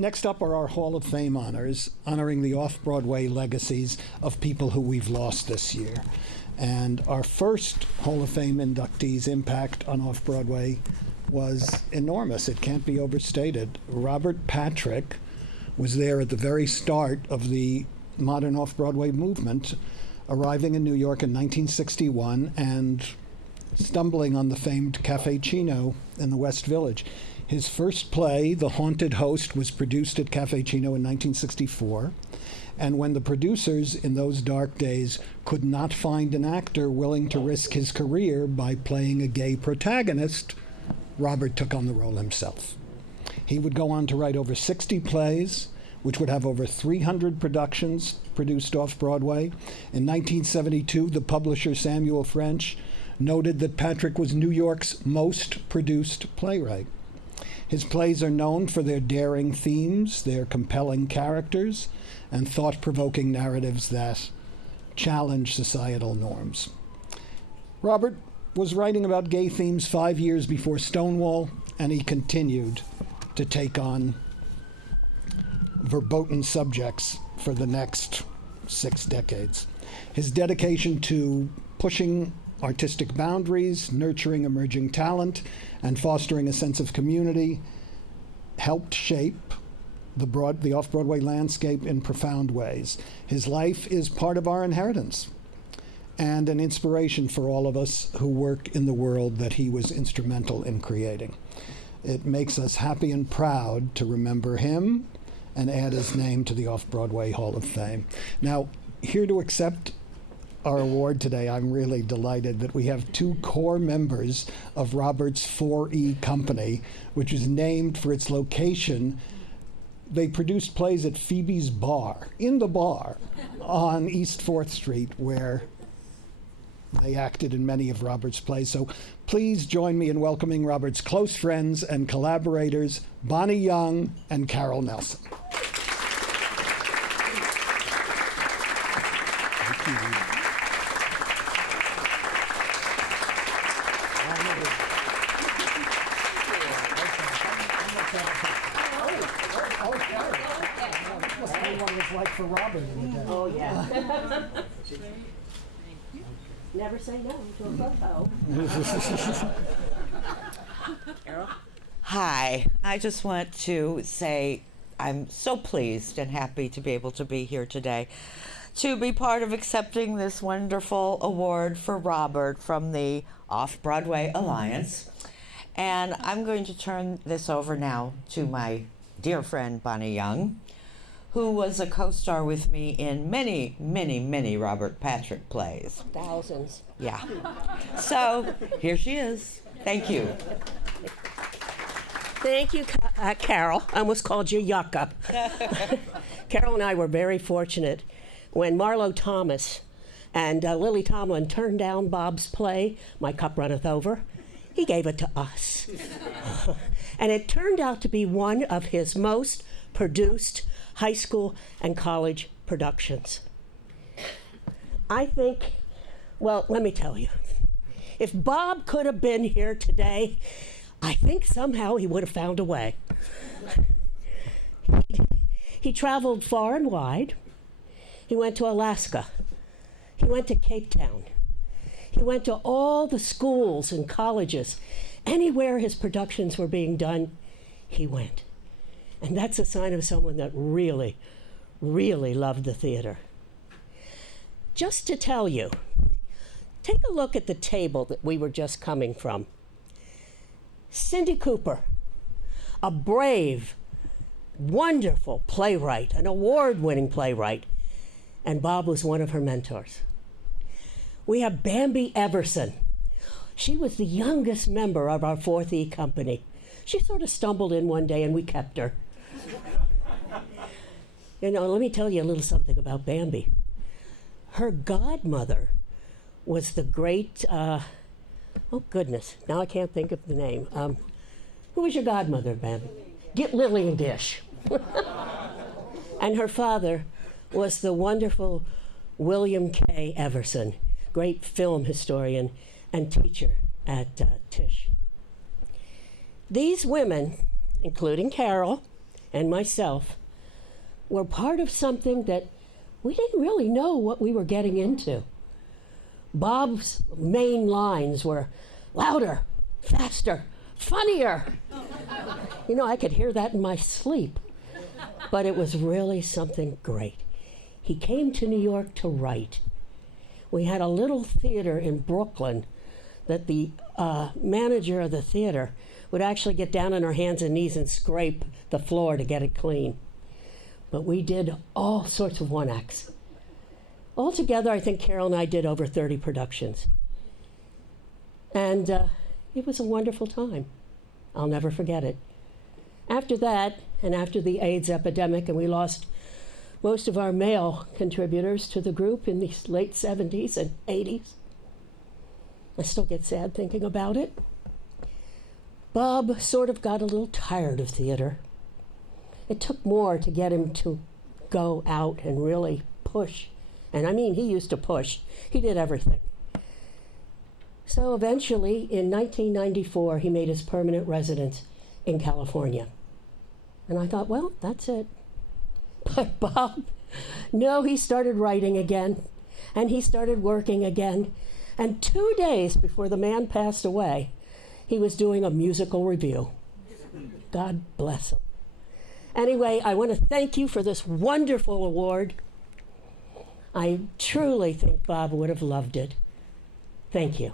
Next up are our Hall of Fame honors, honoring the off-Broadway legacies of people who we've lost this year. And our first Hall of Fame inductee's impact on off-Broadway was enormous. It can't be overstated. Robert Patrick was there at the very start of the modern off-Broadway movement, arriving in New York in 1961 and stumbling on the famed Cafe Chino in the West Village. His first play, The Haunted Host, was produced at Cafe Chino in 1964. And when the producers in those dark days could not find an actor willing to risk his career by playing a gay protagonist, Robert took on the role himself. He would go on to write over 60 plays, which would have over 300 productions produced off-Broadway. In 1972, the publisher Samuel French noted that Patrick was New York's most produced playwright. His plays are known for their daring themes, their compelling characters, and thought-provoking narratives that challenge societal norms. Robert was writing about gay themes 5 years before Stonewall, and he continued to take on verboten subjects for the next 6 decades. His dedication to pushing artistic boundaries, nurturing emerging talent, and fostering a sense of community helped shape the off-Broadway landscape in profound ways. His life is part of our inheritance and an inspiration for all of us who work in the world that he was instrumental in creating. It makes us happy and proud to remember him and add his name to the Off-Broadway Hall of Fame. Now, here to accept our award today, I'm really delighted that we have 2 core members of Robert's 4E company, which is named for its location. They produced plays at Phoebe's Bar, in the bar, on East 4th Street, where they acted in many of Robert's plays. So please join me in welcoming Robert's close friends and collaborators, Bonnie Young and Carol Nelson. Like for Robert in the day. Oh, yeah. Never say no to a photo. Carol? Hi. I just want to say I'm so pleased and happy to be able to be here today to be part of accepting this wonderful award for Robert from the Off Broadway Alliance. And I'm going to turn this over now to my dear friend Bonnie Young, who was a co-star with me in many, many, many Robert Patrick plays. Thousands. Yeah. So here she is. Thank you. Thank you, Carol. I almost called you Yucca. Carol and I were very fortunate when Marlo Thomas and Lily Tomlin turned down Bob's play, My Cup Runneth Over. He gave it to us. And it turned out to be one of his most produced high school and college productions. I think, well, let me tell you, if Bob could have been here today, I think somehow he would have found a way. He traveled far and wide. He went to Alaska. He went to Cape Town. He went to all the schools and colleges. Anywhere his productions were being done, he went. And that's a sign of someone that really, really loved the theater. Just to tell you, take a look at the table that we were just coming from. Cindy Cooper, a brave, wonderful playwright, an award-winning playwright, and Bob was one of her mentors. We have Bambi Everson. She was the youngest member of our 4th E company. She sort of stumbled in one day and we kept her. You know, let me tell you a little something about Bambi. Her godmother was the great, oh goodness, now I can't think of the name. Who was your godmother, Bambi? Get Lillian Gish. And her father was the wonderful William K. Everson, great film historian and teacher at Tisch. These women, including Carol and myself were part of something that we didn't really know what we were getting into. Bob's main lines were louder, faster, funnier. You know, I could hear that in my sleep. But it was really something great. He came to New York to write. We had a little theater in Brooklyn that the manager of the theater would actually get down on her hands and knees and scrape the floor to get it clean. But we did all sorts of one-acts. Altogether, I think Carol and I did over 30 productions. And it was a wonderful time. I'll never forget it. After that, and after the AIDS epidemic, and we lost most of our male contributors to the group in the late 70s and 80s, I still get sad thinking about it. Bob sort of got a little tired of theater. It took more to get him to go out and really push. And I mean, he used to push. He did everything. So eventually, in 1994, he made his permanent residence in California. And I thought, well, that's it. But Bob, no, he started writing again, and he started working again. And 2 days before the man passed away, he was doing a musical review. God bless him. Anyway, I want to thank you for this wonderful award. I truly think Bob would have loved it. Thank you.